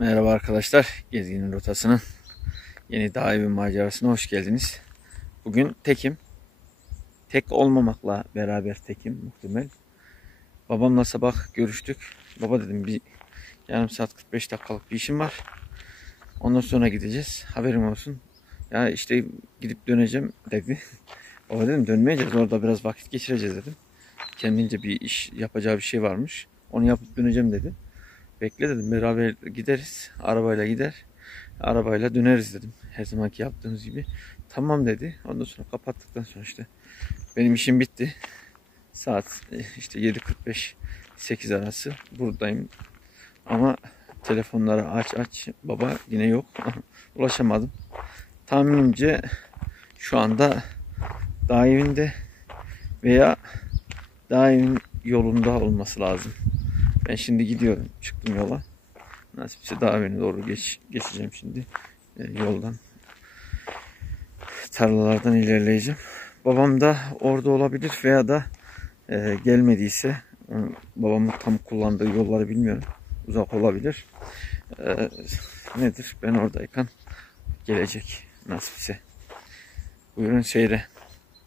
Merhaba arkadaşlar, Gezginin Rotası'nın yeni dağ evi macerasına hoş geldiniz. Bugün tekim, tek olmamakla beraber tekim muhtemel. Babamla sabah görüştük. Baba dedim bir yarım saat 45 dakikalık bir işim var. Ondan sonra gideceğiz, haberim olsun. Ya işte gidip döneceğim dedi. Baba dedim dönmeyeceğiz, orada biraz vakit geçireceğiz dedim. Kendince bir iş yapacağı bir şey varmış. Onu yapıp döneceğim dedi. Bekle dedim, beraber gideriz, arabayla gider. Arabayla döneriz dedim. Her zamanki yaptığımız gibi. Tamam dedi. Ondan sonra kapattıktan sonra işte benim işim bitti. Saat işte 7:45 8 arası buradayım. Ama telefonları aç baba yine yok. Ulaşamadım. Tahminimce şu anda dağ evinde veya dağ evin yolunda olması lazım. Ben şimdi gidiyorum. Çıktım yola. Nasipse dağ evine doğru geçeceğim şimdi. Yoldan. Tarlalardan ilerleyeceğim. Babam da orada olabilir veya da gelmediyse babamın tam kullandığı yolları bilmiyorum. Uzak olabilir. Nedir? Ben oradayken gelecek nasipse. Buyurun seyre.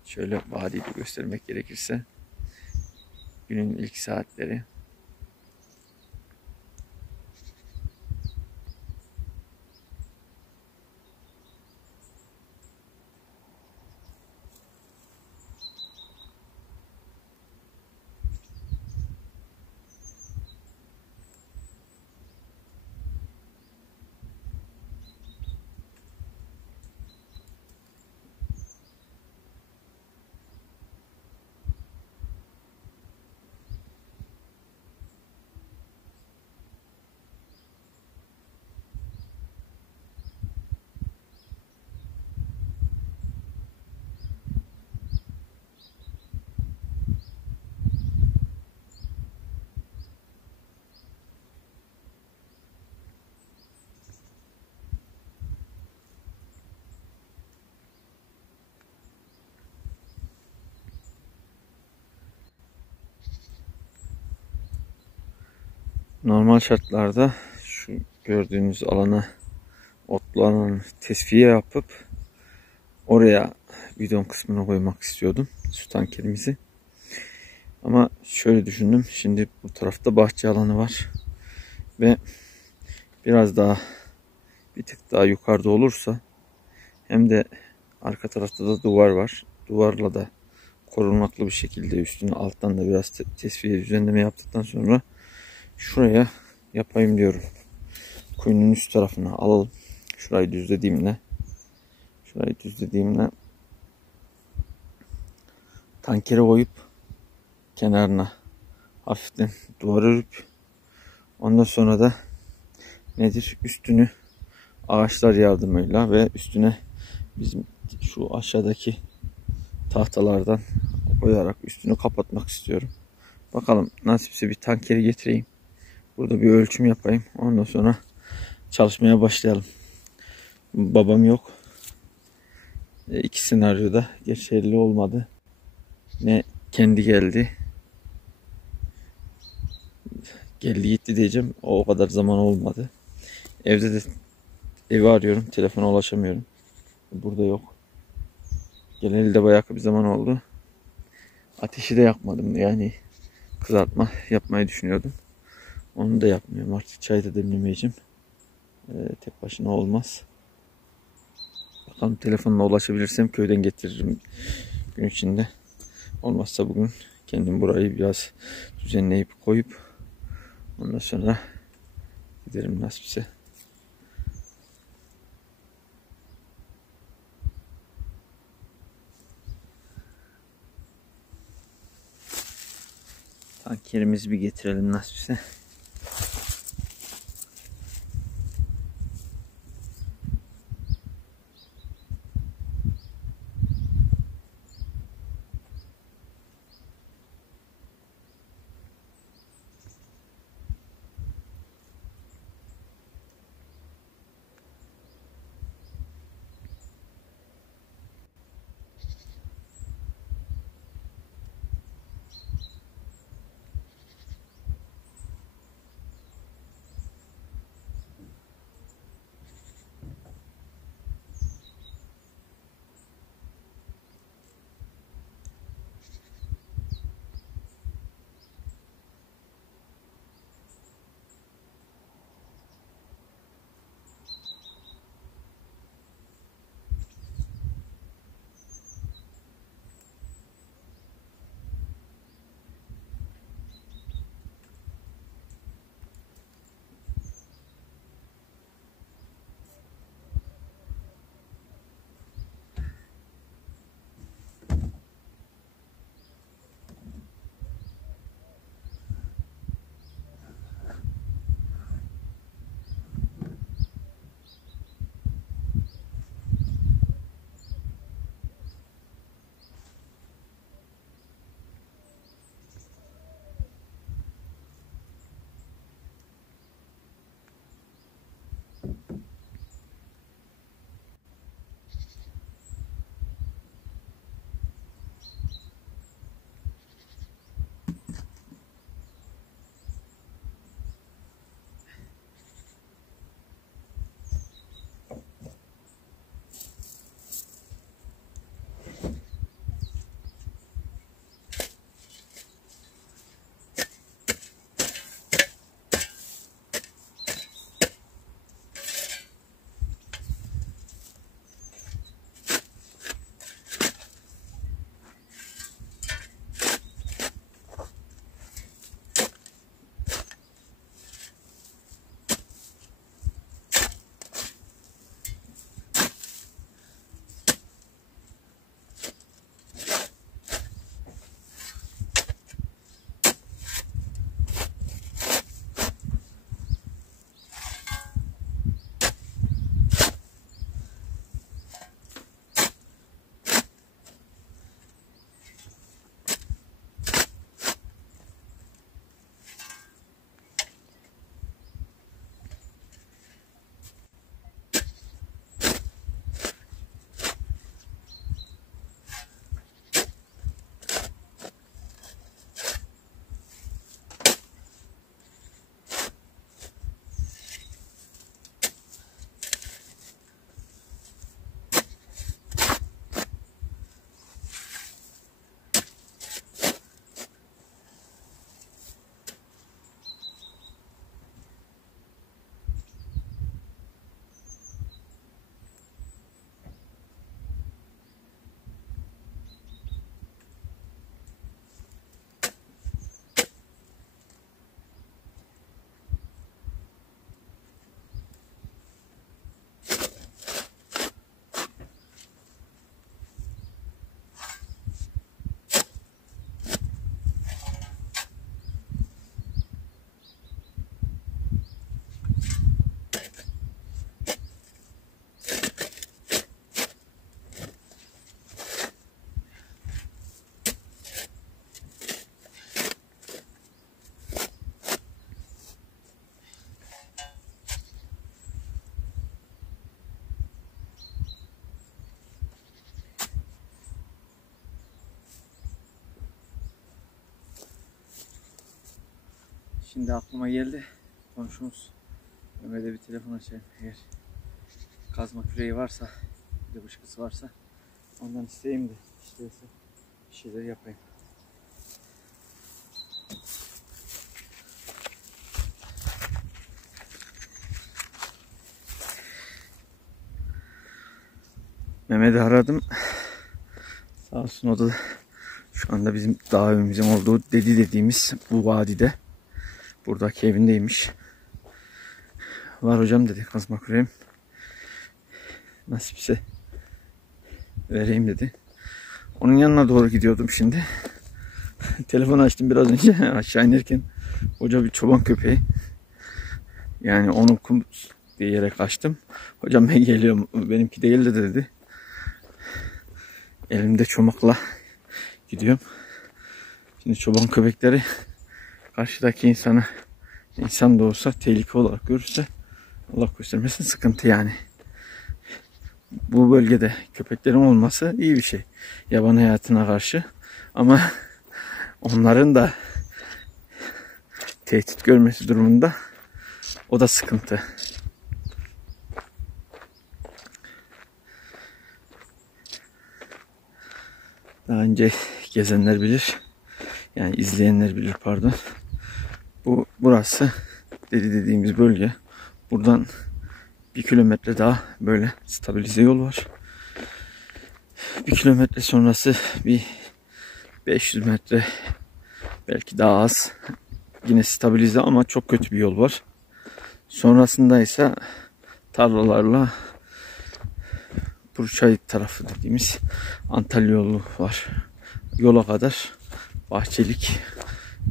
Şöyle vadiyi de göstermek gerekirse. Günün ilk saatleri. Normal şartlarda şu gördüğünüz alana otların tesviye yapıp oraya bidon kısmına koymak istiyordum su tankerimizi. Ama şöyle düşündüm. Şimdi bu tarafta bahçe alanı var. Ve biraz daha bir tık daha yukarıda olursa hem de arka tarafta da duvar var. Duvarla da korunaklı bir şekilde üstüne alttan da biraz tesviye düzenleme yaptıktan sonra şuraya yapayım diyorum. Kuyunun üst tarafına alalım. Şurayı düzlediğimle tankere koyup kenarına hafiften duvar örüp ondan sonra da nedir? Üstünü ağaçlar yardımıyla ve üstüne bizim şu aşağıdaki tahtalardan koyarak üstünü kapatmak istiyorum. Bakalım nasipse bir tankeri getireyim. Burada bir ölçüm yapayım. Ondan sonra çalışmaya başlayalım. Babam yok. İki senaryoda geçerli olmadı. Ne kendi geldi. Geldi gitti diyeceğim. O kadar zaman olmadı. Evde de evi arıyorum. Telefona ulaşamıyorum. Burada yok. Geleli de bayağı bir zaman oldu. Ateşi de yakmadım. Yani kızartma yapmayı düşünüyordum. Onu da yapmıyorum. Artık çay da demlemeyeceğim. Tek başına olmaz. Bakalım telefonla ulaşabilirsem köyden getiririm gün içinde. Olmazsa bugün kendim burayı biraz düzenleyip koyup ondan sonra giderim nasipse. Tankerimizi bir getirelim nasipse. Şimdi aklıma geldi. Konuşumuz. Mehmet'e bir telefon açayım. Eğer kazma küreği varsa, bir de bıçkısı varsa ondan isteyeyim de işte bir şeyler yapayım. Mehmet'i aradım. Sağ olsun, o da şu anda bizim dağ evimizin olduğu dediğimiz bu vadide. Buradaki evindeymiş. Var hocam dedi, kazma küreğim. Nasipse vereyim dedi. Onun yanına doğru gidiyordum şimdi. Telefon açtım biraz önce aşağı inerken. Hoca bir çoban köpeği. Yani onu kum diyerek açtım. Hocam ben geliyorum, benimki değil de dedi. Elimde çomakla gidiyorum. Şimdi çoban köpekleri karşıdaki insanı, insan da olsa tehlike olarak görürse Allah göstermesin sıkıntı yani. Bu bölgede köpeklerin olması iyi bir şey. Yaban hayatına karşı. Ama onların da tehdit görmesi durumunda o da sıkıntı. Daha önce gezenler bilir. Yani izleyenler bilir, pardon. Burası dediğimiz bölge. Buradan 1 kilometre daha böyle stabilize yol var. 1 kilometre sonrası bir 500 metre, belki daha az, yine stabilize ama çok kötü bir yol var. Sonrasında ise tarlalarla Burçay tarafı dediğimiz Antalya yolu var. Yola kadar bahçelik,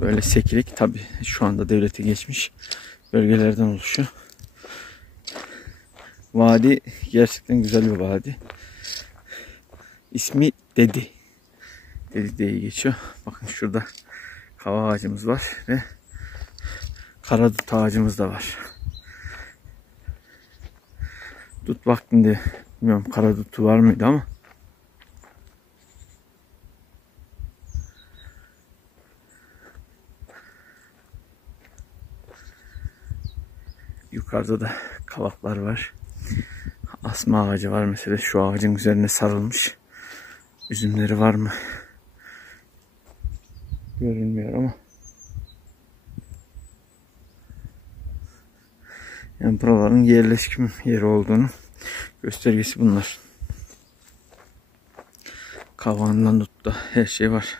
böyle sekilik, tabi şu anda devlete geçmiş bölgelerden oluşuyor. Vadi gerçekten güzel bir vadi. İsmi Dedi diye geçiyor. Bakın şurada kava ağacımız var ve karadut ağacımız da var. Dut vaktinde bilmiyorum karadutu var mıydı ama yukarıda da kavaklar var. Asma ağacı var mesela, şu ağacın üzerine sarılmış. Üzümleri var mı? Görünmüyor ama. Yani buraların yerleşim yeri olduğunu göstergesi bunlar. Kavağından tut da her şey var.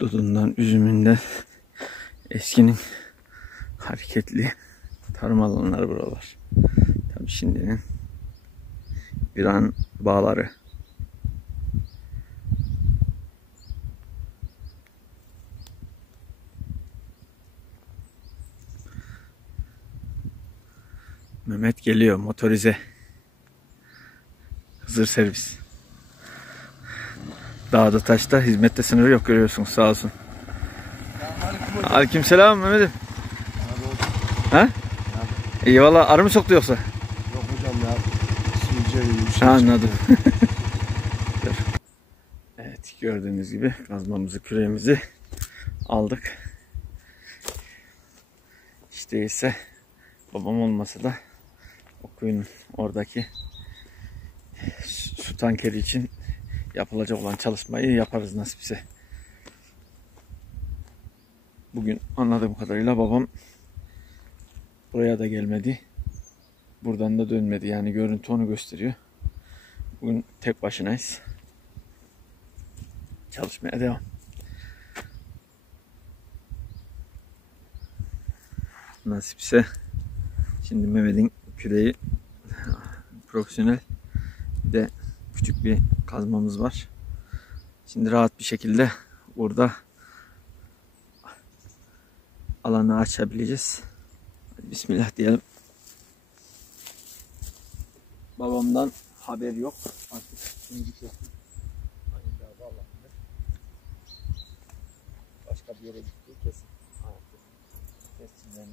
Dudundan, üzümünden, eskinin hareketli tarım alanları buralar. Tabii şimdinin viran bağları. Mehmet geliyor, motorize. Hızır servis. Dağda taşta hizmette sınırı yok, görüyorsunuz, sağ olsun. Aleykümselam Mehmet'im. Ha? İyi valla, arı mı soktu yoksa? Yok hocam ya. Anladım. Evet, gördüğünüz gibi kazmamızı, küreğimizi aldık. İşte ise babam olmasa da o kuyunun oradaki su tankeri için yapılacak olan çalışmayı yaparız nasipse. Bugün anladığım kadarıyla babam buraya da gelmedi. Buradan da dönmedi. Yani görüntü onu gösteriyor. Bugün tek başınayız. Çalışmaya devam. Nasipse şimdi Mehmet'in küreği profesyonel, bir de küçük bir kazmamız var. Şimdi rahat bir şekilde burada alanı açabileceğiz. Hadi bismillah diyelim. Babamdan haber yok. Artık başka bir yere gitti kesin. Kesin.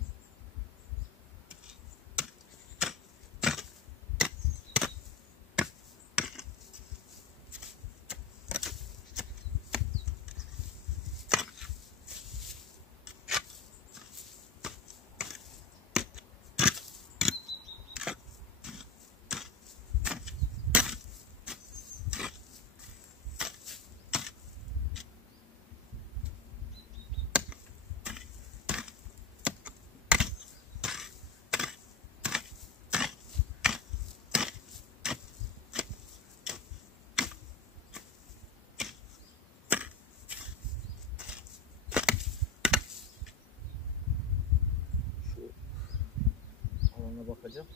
bakacağım.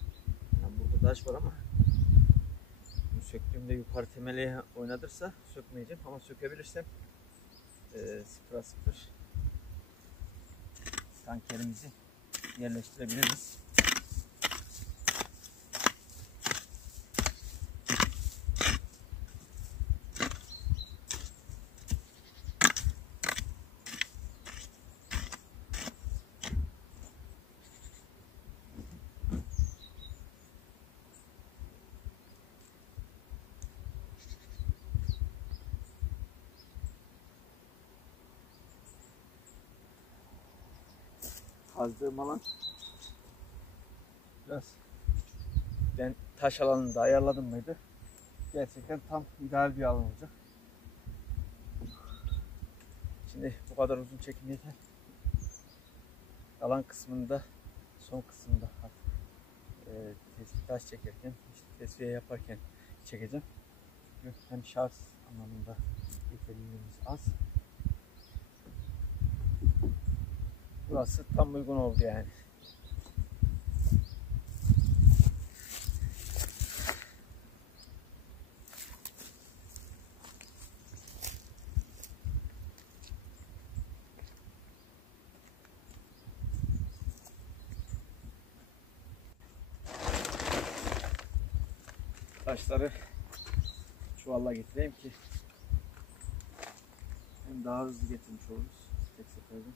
Yani burada taş var ama bu söktüğümde yukarı temeli oynatırsa sökmeyeceğim ama sökebilirsem 0'a 0 tankerimizi yerleştirebiliriz. Kazdığım alan biraz ben taş alanını da ayarladım mıydı? Gerçekten tam ideal bir alan olacak. Şimdi bu kadar uzun çekim yeter. Alan kısmında son kısmında taş çekerken, işte tesviye yaparken çekeceğim. Çünkü hem şarj anlamında yeterliliğimiz az. Burası tam uygun oldu yani. Taşları çuvalla getireyim ki hem daha hızlı getirmiş oluruz tek seferde.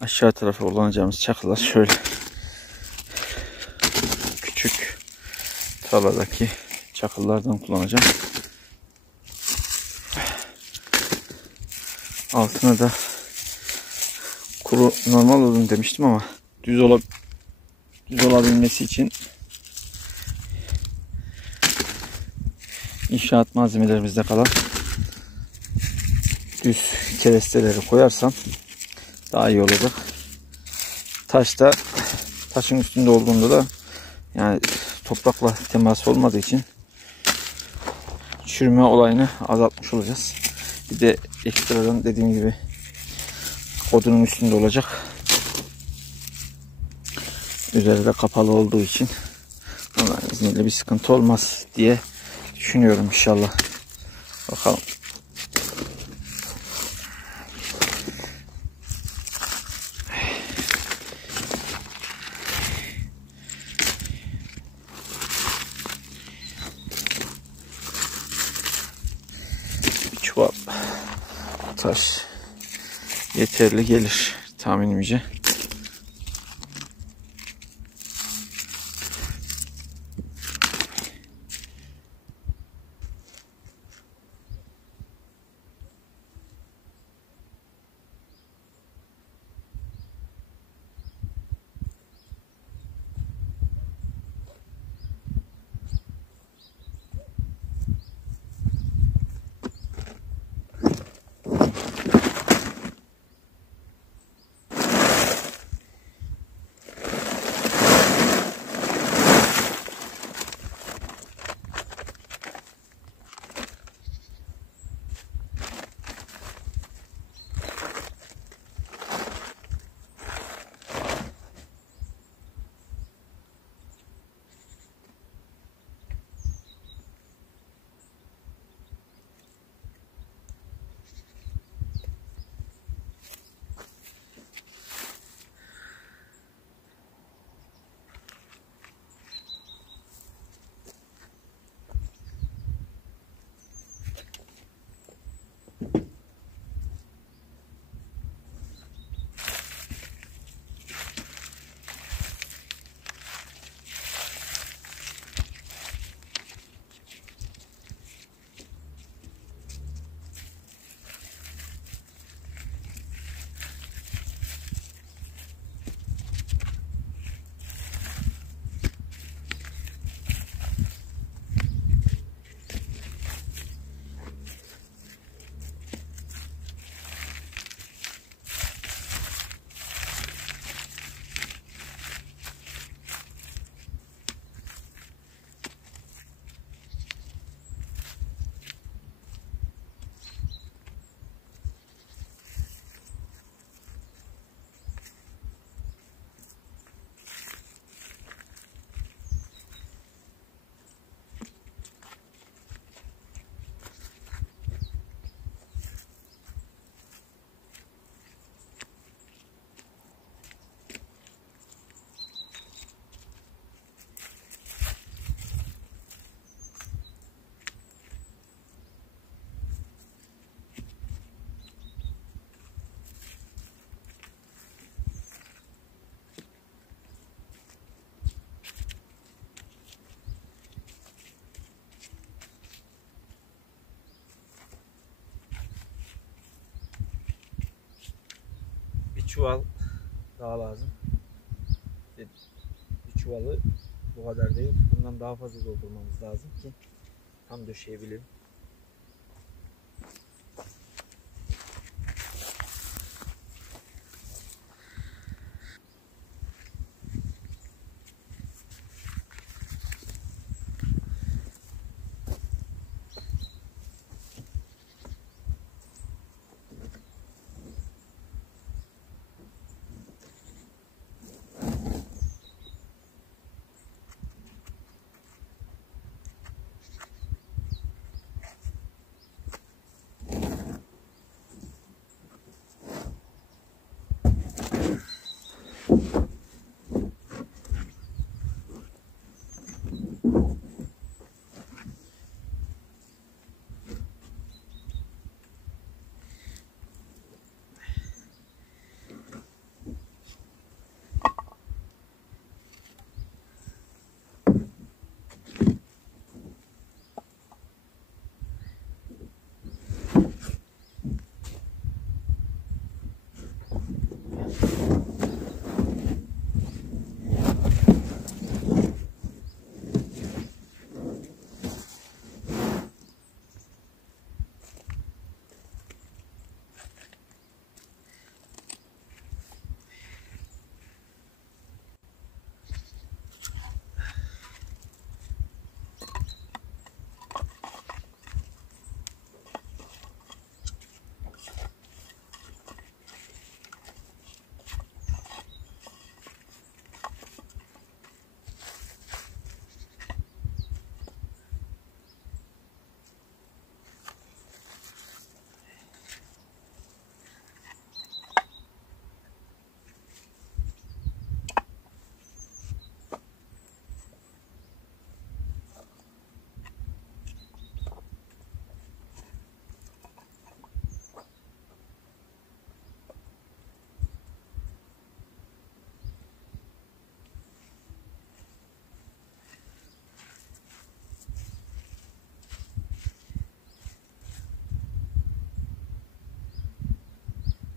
Aşağı tarafa kullanacağımız çakılar şöyle küçük tarladaki çakıllardan kullanacağım. Altına da kuru normal odun demiştim ama düz olabilmesi için inşaat malzemelerimizde kalan düz keresteleri koyarsam daha iyi olacak. Taşın üstünde olduğunda da yani toprakla temas olmadığı için çürüme olayını azaltmış olacağız. Bir de ekstradan dediğim gibi odunun üstünde olacak. Üzeri de kapalı olduğu için Allah'ın izniyle bir sıkıntı olmaz diye düşünüyorum inşallah. Bakalım. Çuval taş yeterli gelir tahminimce. çuval daha lazım. Bir çuvalı bu kadar değil. Bundan daha fazla doldurmamız lazım ki tam döşeyebilirim.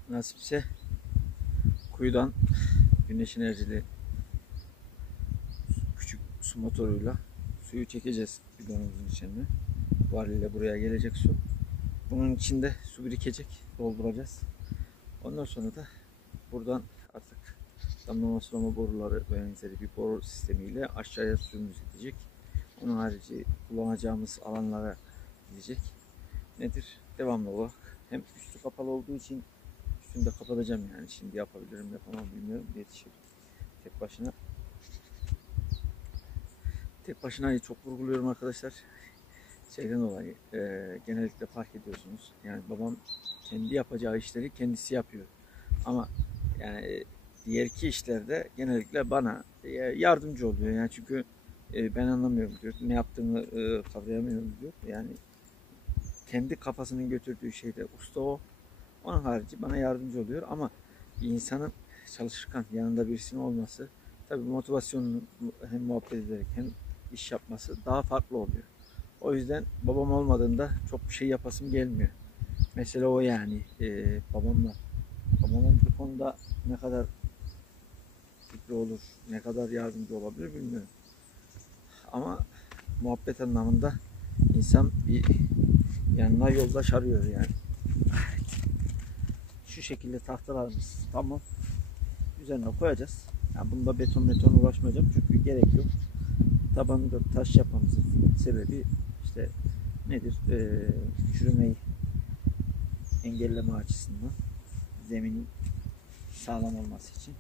Nasipse kuyudan güneş enerjili küçük su motoruyla suyu çekeceğiz bidonumuzun içine. Variliyle buraya gelecek su. Bunun içinde su birikecek, dolduracağız. Ondan sonra da buradan artık damlama sulama boruları ve benzeri bir boru sistemiyle aşağıya suyumuz gidecek. Onun harici kullanacağımız alanlara gidecek. Nedir? Devamlı olarak hem üstü kapalı olduğu için üstünü de kapatacağım, yani şimdi yapabilirim yapamam bilmiyorum, yetişir tek başına. Tek başına çok vurguluyorum arkadaşlar. Şeyden dolayı genellikle fark ediyorsunuz. Yani babam kendi yapacağı işleri kendisi yapıyor. Ama yani diğerki işlerde genellikle bana yardımcı oluyor. Yani çünkü ben anlamıyorum diyor. Ne yaptığını kavrayamıyorum diyor. Yani kendi kafasının götürdüğü şeyde usta o. Onun harici bana yardımcı oluyor. Ama bir insanın çalışırken yanında birisinin olması, tabii motivasyonunu hem muhabbet ederek hem iş yapması daha farklı oluyor. O yüzden babam olmadığında çok bir şey yapasım gelmiyor. Mesela o yani babamın bu konuda ne kadar fikri olur, ne kadar yardımcı olabilir bilmiyorum. Ama muhabbet anlamında insan bir yanına yoldaş arıyor yani. Şu şekilde tahtalarımız tamam. Üzerine koyacağız. Yani bunda beton uğraşmayacağım çünkü gerek yok. Tabanını da taş yapmamızın sebebi işte nedir? Çürümeyi engelleme açısından, zeminin sağlam olması için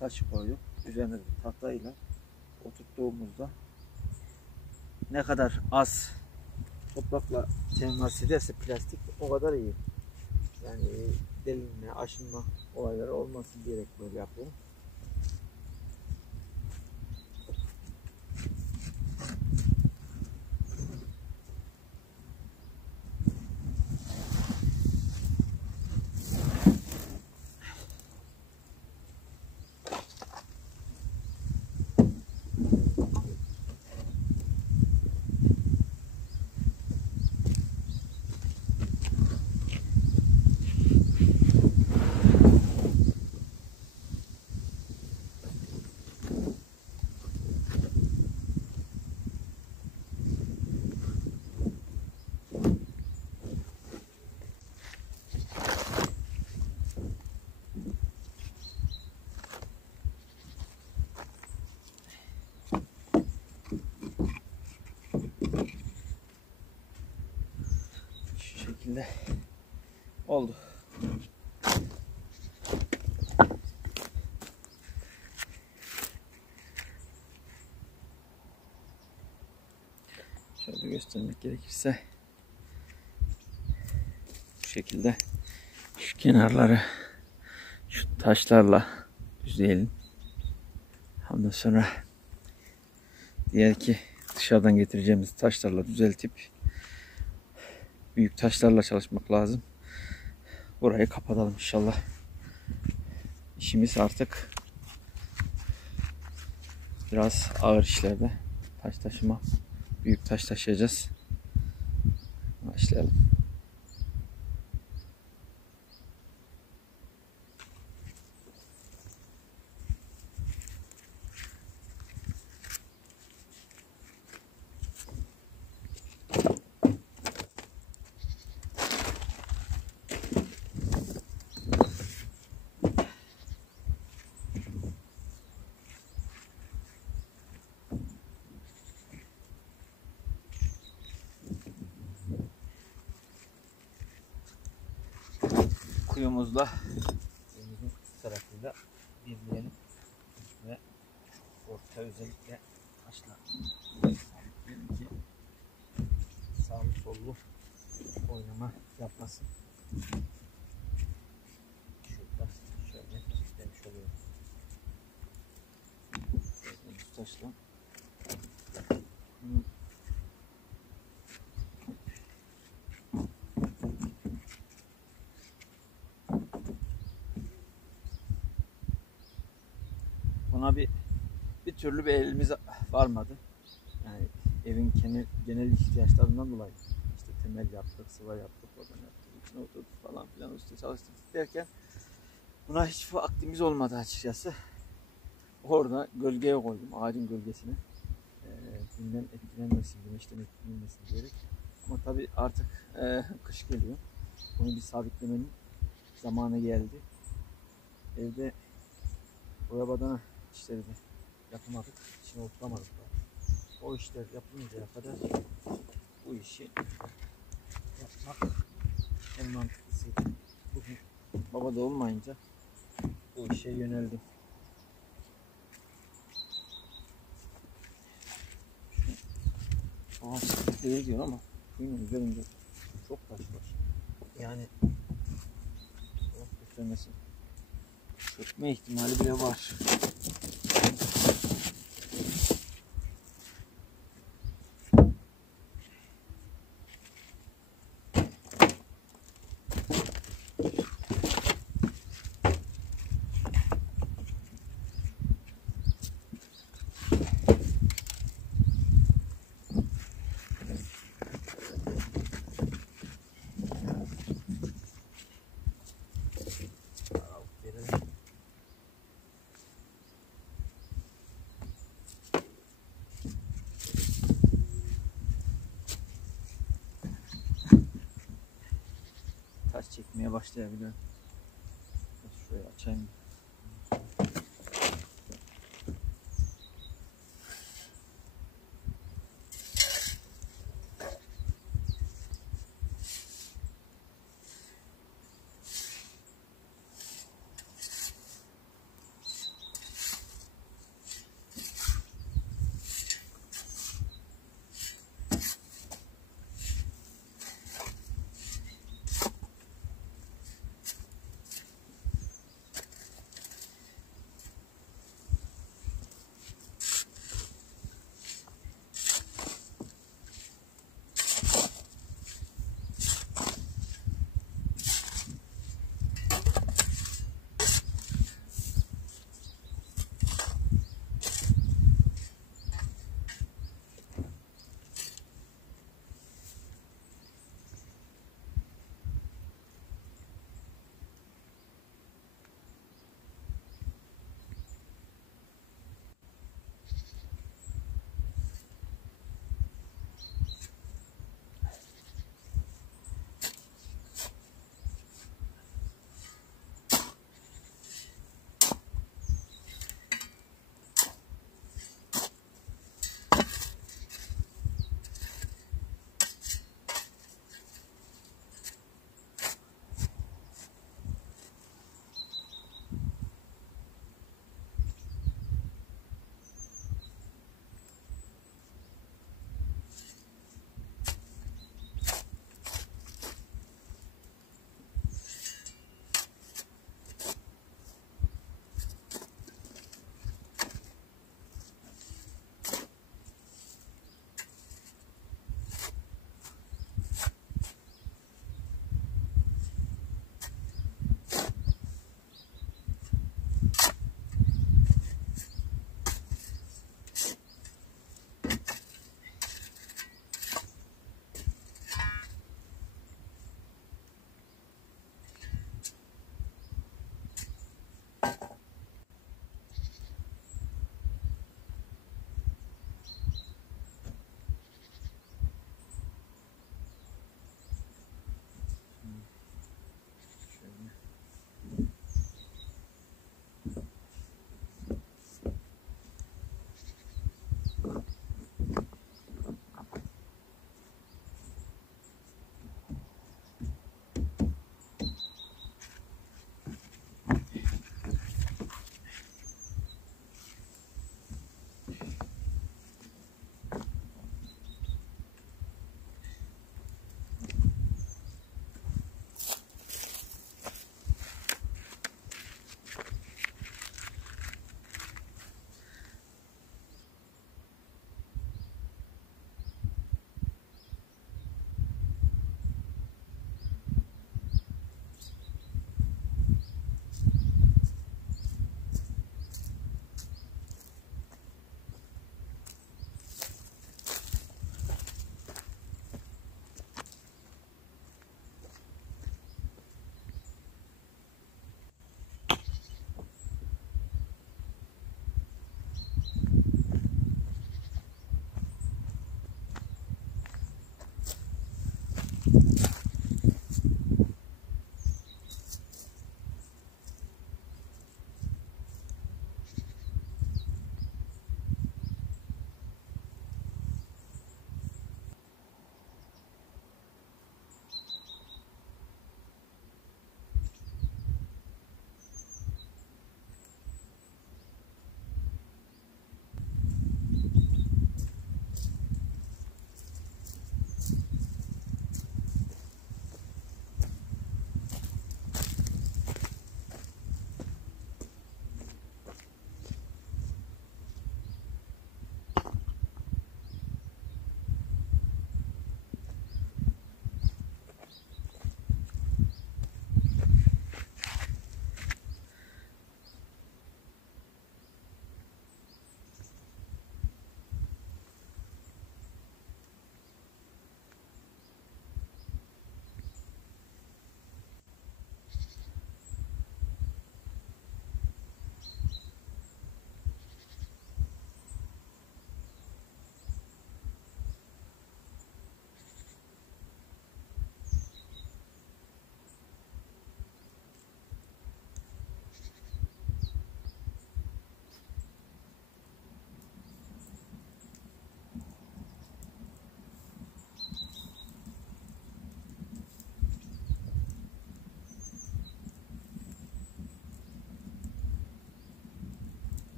taşı koyuyor. Üzerine de tahtayla oturttuğumuzda ne kadar az toprakla temas ederse plastik o kadar iyi. Yani delinme, aşınma olayları olmasın diyerek böyle yapıyorum. şekilde oldu. Şöyle göstermek gerekirse bu şekilde şu kenarları şu taşlarla düzleyelim. Ondan sonra diğer ki dışarıdan getireceğimiz taşlarla düzeltip büyük taşlarla çalışmak lazım. Burayı kapatalım inşallah. İşimiz artık biraz ağır işlerde. Taş taşıma, büyük taş taşıyacağız. Başlayalım. Kuyumuzla kuyumuzun üst tarafıyla birleyelim ve orta özellikle taşla diyelim ki sağlı sollu oynama yapmasın. Şurada şöyle demiş oluyorum. Bu taşla buna bir türlü bir elimiz varmadı. Yani evin genel ihtiyaçlarından dolayı işte temel yaptık, sıva yaptık, oradan yaptık, içine oturduk falan filan, üstte çalıştık derken buna hiç vaktimiz olmadı açıkçası. Orada gölgeye koydum, ağacın gölgesine. Günden etkilenmesin, güneşten etkilenmesin diyerek. Ama tabii artık kış geliyor. Bunu bir sabitlemenin zamanı geldi. Evde boya badana işleri de yapamadık, içine oturamadık. O işler yapılıncaya kadar bu işi yapmak en mantıklısıydı. Bugün baba da olmayınca bu işe yöneldim. Ağaç değil diyor ama kuyunun üzerinde çok taş var. Yani Allah göstermesin, çökme ihtimali bile var. Taş çekmeye başlayabiliyor. Şurayı açayım.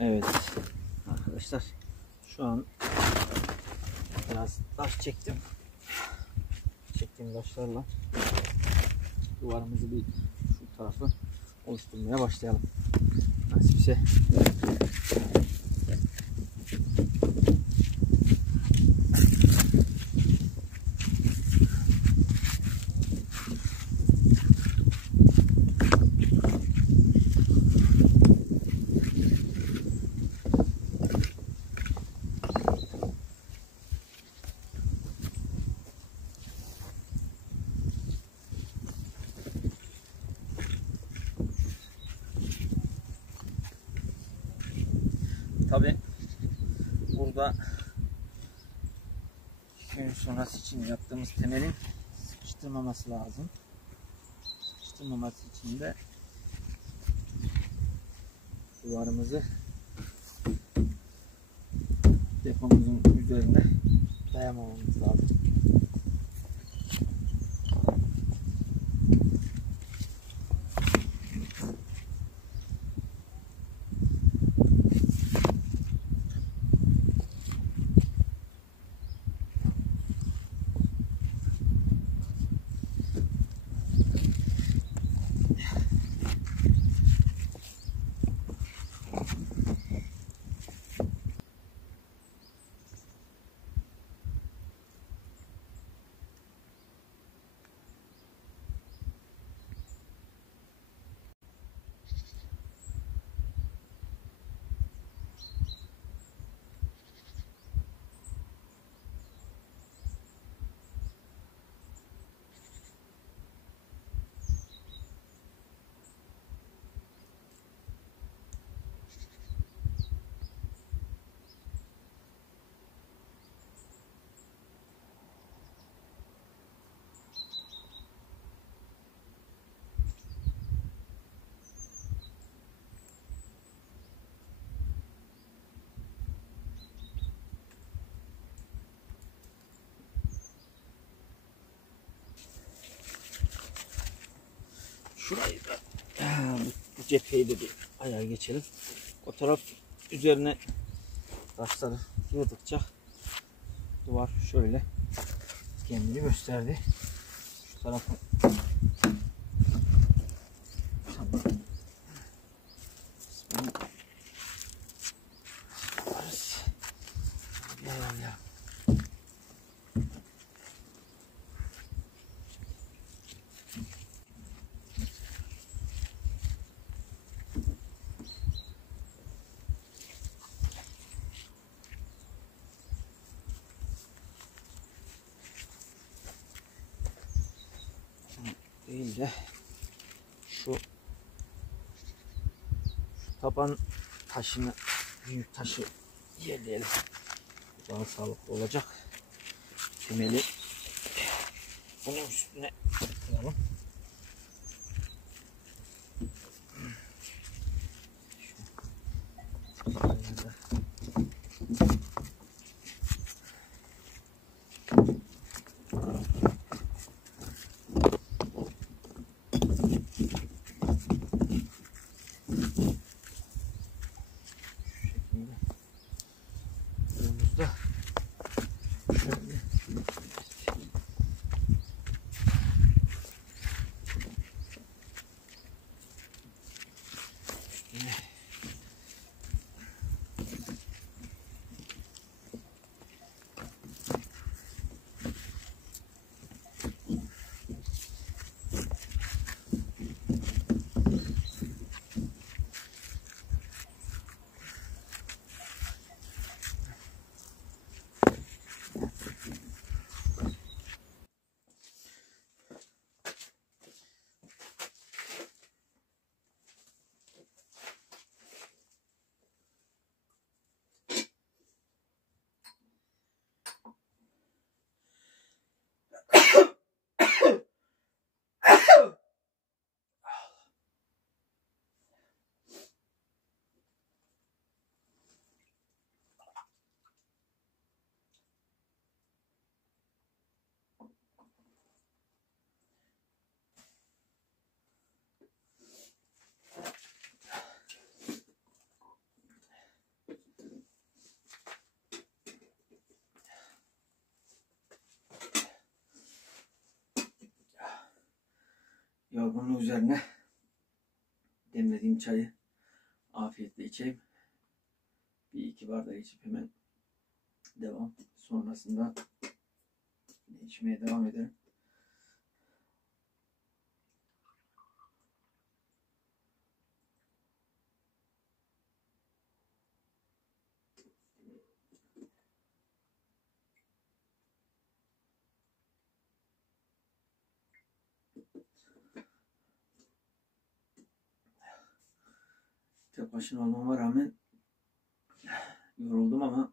Evet arkadaşlar, şu an biraz taş çektim. Çektiğim taşlarla duvarımızı bir şu tarafı oluşturmaya başlayalım. Nasipse. Tabi burada gün sonrası için yaptığımız temelin sıkıştırmaması lazım. Sıkıştırmaması için de duvarımızı depomuzun üzerine dayamamamız lazım. Şurayı da bu cepheyi de bir ayağa geçelim. O taraf üzerine taşları yığdıkça duvar şöyle kendini gösterdi. Şu tarafı tamam. Ya. Değil de şu taban taşını, büyük taşı yerleyelim. Daha sağlıklı olacak. Temeli bunun üstüne koyalım. bunun üzerine demlediğim çayı afiyetle içeyim. Bir iki bardak içip hemen devam. Sonrasında içmeye devam ederim. Tek başına olmama rağmen yoruldum ama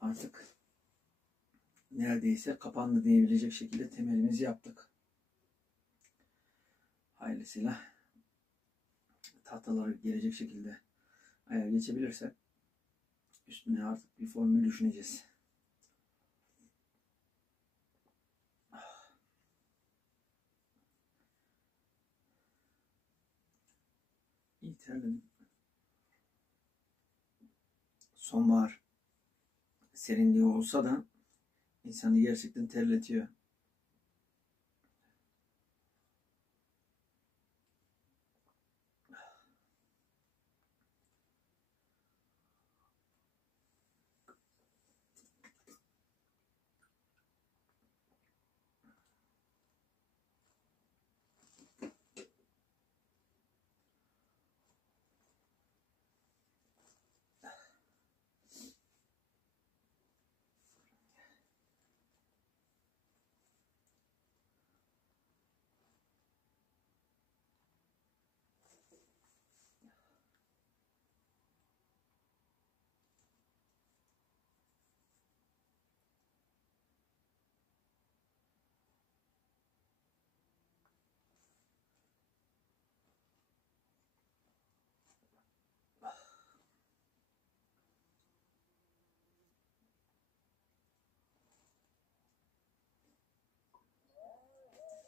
artık neredeyse kapandı diyebilecek şekilde temelimizi yaptık. Hayırlısıyla tahtaları gelecek şekilde ayar geçebilirse üstüne artık bir formül düşüneceğiz. İyi terledim. Sonbahar serinliği olsa da insanı gerçekten terletiyor.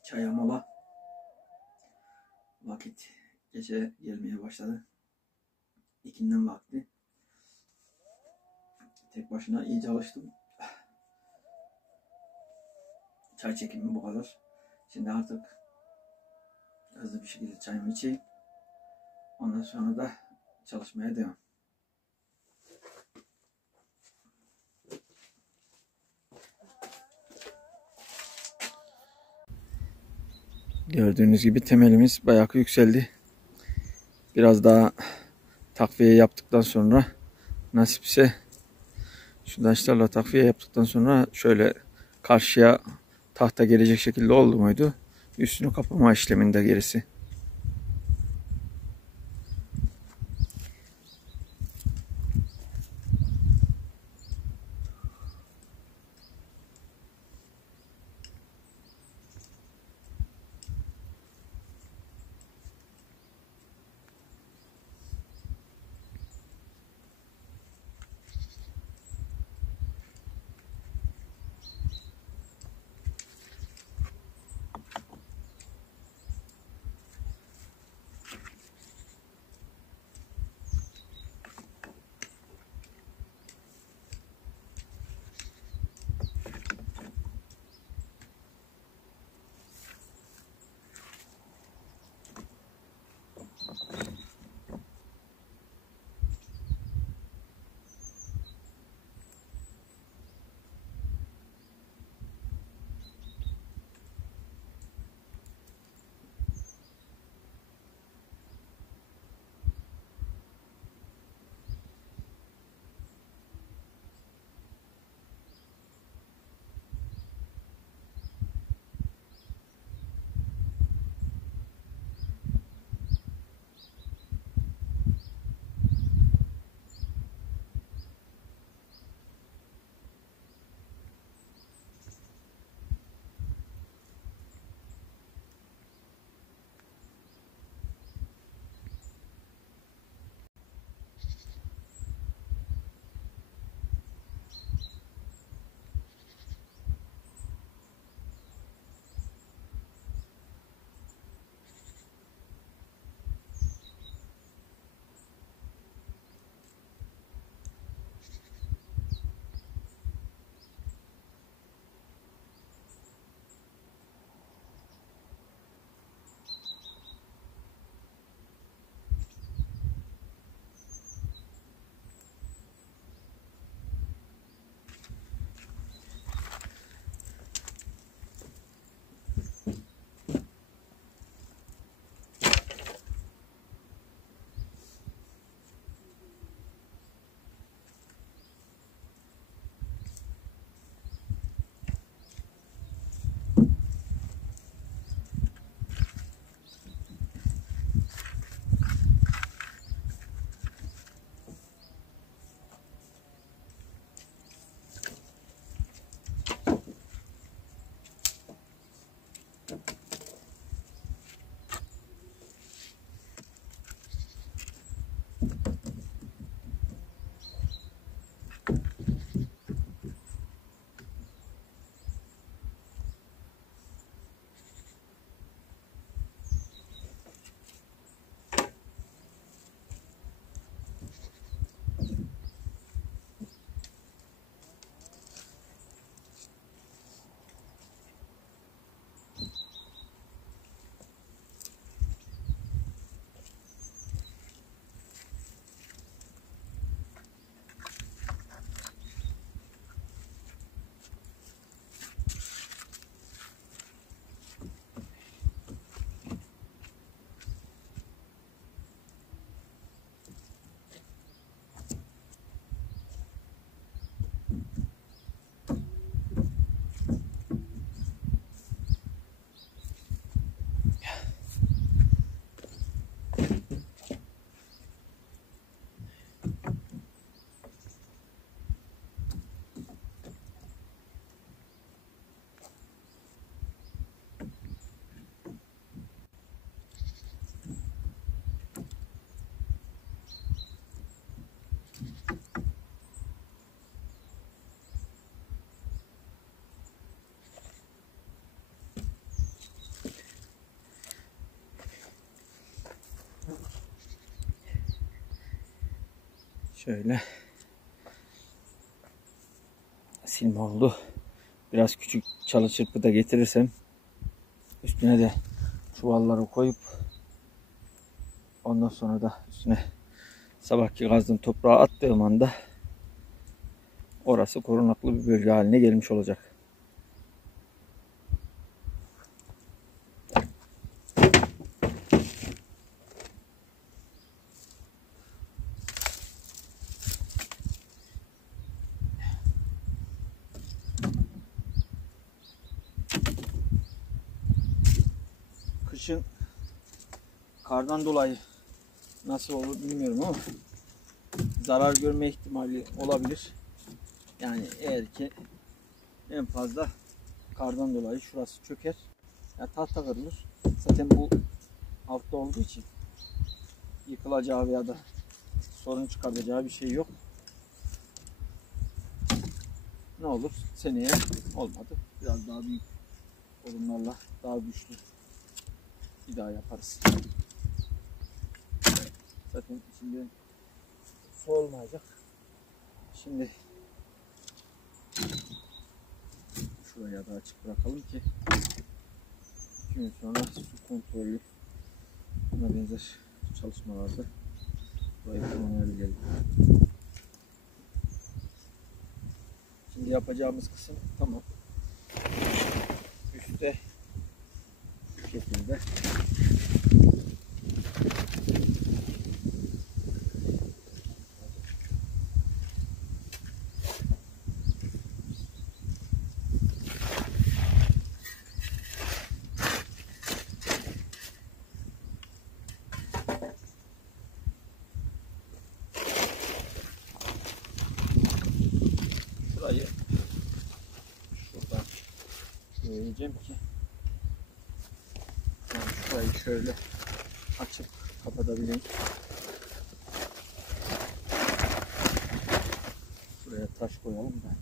Çaya mola. Vakit gece gelmeye başladı. İkindin vakti. Tek başına iyice alıştım. Çay çekimi bu kadar. Şimdi artık hızlı bir şekilde çayımı içeyim. Ondan sonra da çalışmaya devam. Gördüğünüz gibi temelimiz bayağı yükseldi. Biraz daha takviye yaptıktan sonra nasipse şu taşlarla takviye yaptıktan sonra şöyle karşıya tahta gelecek şekilde oldu muydu? Üstünü kapama işleminde gerisi. Şöyle silme oldu. Biraz küçük çalı çırpı da getirirsem üstüne de çuvalları koyup ondan sonra da üstüne sabahki kazdığım toprağı attığım anda orası korunaklı bir bölge haline gelmiş olacak. Kışın kardan dolayı nasıl olur bilmiyorum ama zarar görme ihtimali olabilir. Yani eğer ki en fazla kardan dolayı şurası çöker. Ya tahta kırılır. Zaten bu altta olduğu için yıkılacağı veya da sorun çıkartacağı bir şey yok. Ne olur seneye olmadı. Biraz daha büyük sorunlarla daha güçlü bir daha yaparız. Zaten şimdi su olmayacak. Şimdi şuraya da açık bırakalım ki 2 gün sonra su kontrolü buna benzer çalışmalarda burayı kullanabilelim. Şimdi yapacağımız kısım tamam. Üstte şu şekilde şurayı şuradan koyacağım ki yani şurayı şöyle açıp kapatabileyim. Şuraya taş koyalım da.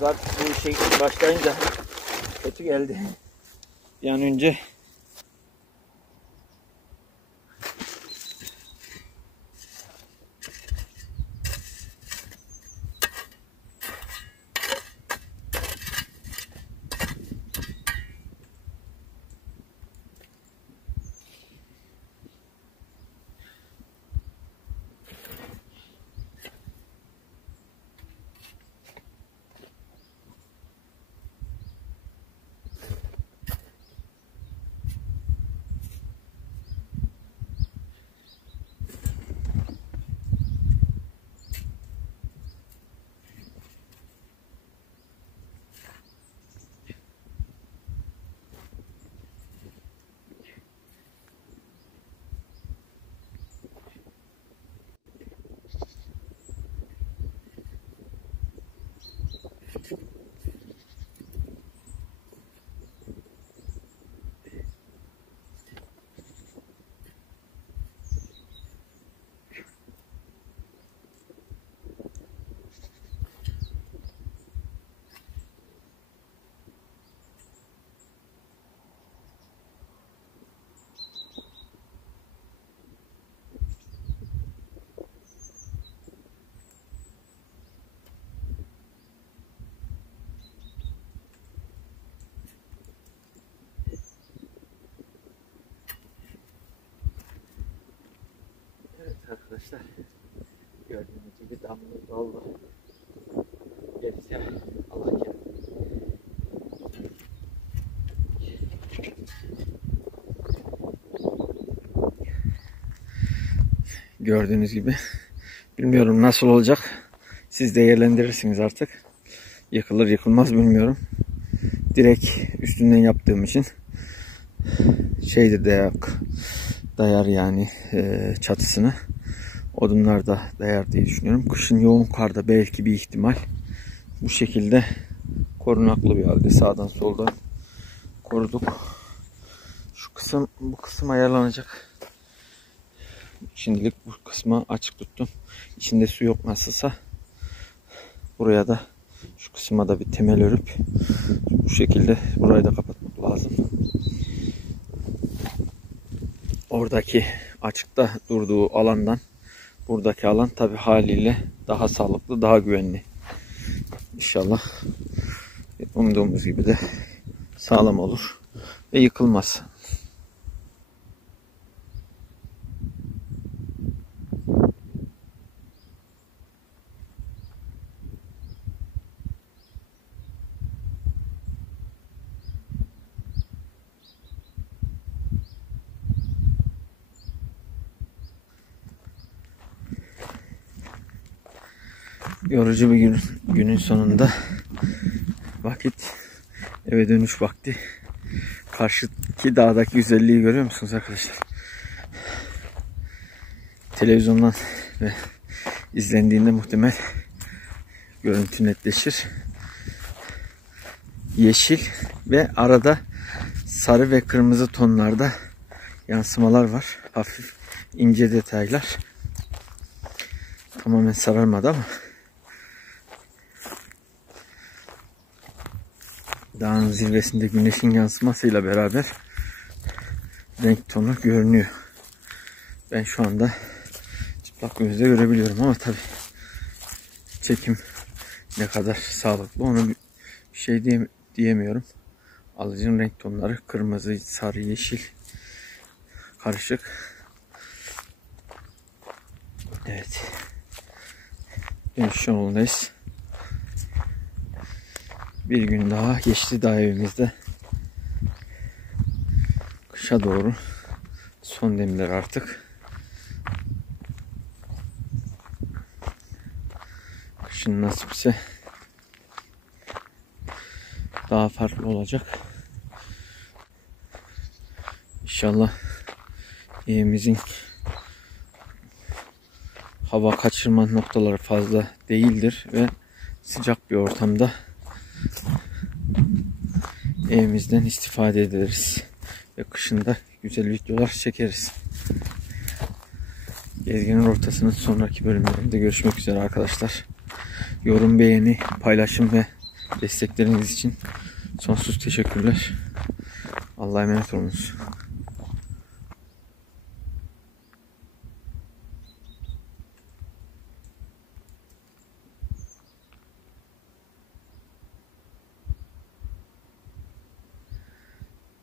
Yazlar bu işe başlayınca kötü geldi. Bir an önce arkadaşlar gördüğünüz gibi damla doldu. Gerisi Allah kerim. Gördüğünüz gibi bilmiyorum nasıl olacak. Siz değerlendirirsiniz artık. Yıkılır yıkılmaz bilmiyorum. Direkt üstünden yaptığım için şeyde dayar yani çatısını. Odunlar da dayar diye düşünüyorum. Kışın yoğun karda belki bir ihtimal bu şekilde korunaklı bir halde sağdan soldan koruduk. Bu kısım ayarlanacak. Şimdilik bu kısmı açık tuttum. İçinde su yok nasılsa. Buraya da şu kısma da bir temel örüp bu şekilde burayı da kapatmak lazım. Oradaki açıkta durduğu alandan buradaki alan tabi haliyle daha sağlıklı, daha güvenli. İnşallah umduğumuz gibi de sağlam olur ve yıkılmaz. Yorucu bir günün sonunda vakit eve dönüş vakti. Karşıdaki dağdaki güzelliği görüyor musunuz arkadaşlar? Televizyondan ve izlendiğinde muhtemel görüntü netleşir. Yeşil ve arada sarı ve kırmızı tonlarda yansımalar var. Hafif ince detaylar. Tamamen sararmadı ama dağın zirvesinde güneşin yansımasıyla beraber renk tonu görünüyor. Ben şu anda çıplak gözle görebiliyorum ama tabi çekim ne kadar sağlıklı onu bir şey diyemiyorum. Alıcının renk tonları kırmızı, sarı, yeşil karışık. Evet. Dönüş yolundayız. Bir gün daha geçti dağ evimizde. Kışa doğru son demler artık. Kışın nasipse daha farklı olacak. İnşallah evimizin hava kaçırma noktaları fazla değildir ve sıcak bir ortamda evimizden istifade ederiz ve kışında güzel videolar çekeriz. Gezginin rotasının sonraki bölümlerinde görüşmek üzere arkadaşlar. Yorum, beğeni, paylaşım ve Destekleriniz için sonsuz teşekkürler. Allah'a emanet olunuz.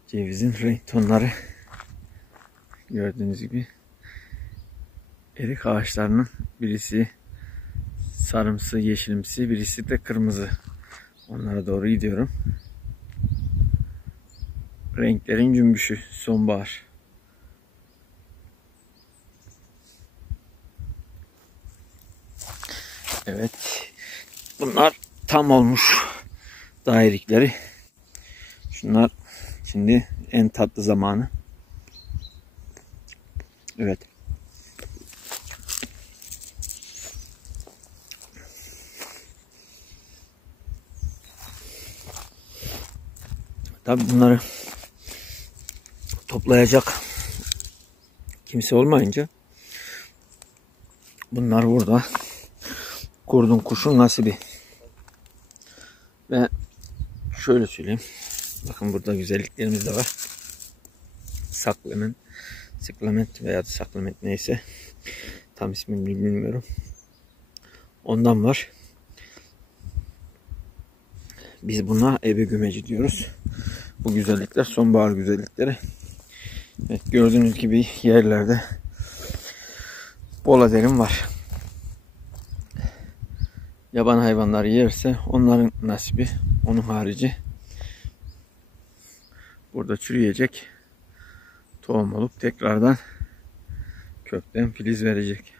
Cevizin renk tonları gördüğünüz gibi erik ağaçlarının birisi sarımsı, yeşilimsi, birisi de kırmızı. Onlara doğru gidiyorum. Renklerin cümbüşü, sonbahar. Evet. Bunlar tam olmuş dağ erikleri. Şunlar şimdi en tatlı zamanı. Evet. Tabii bunları toplayacak kimse olmayınca bunlar burada kurdun kuşun nasibi. Ve şöyle söyleyeyim. Bakın burada güzelliklerimiz de var. Saklament veya saklament neyse. Tam ismini bilmiyorum. Ondan var. Biz buna ebe gümeci diyoruz. Bu güzellikler sonbahar güzellikleri. Evet, gördüğünüz gibi yerlerde boladerim var. Yaban hayvanları yerse onların nasibi, onun harici burada çürüyecek, tohum olup tekrardan kökten filiz verecek.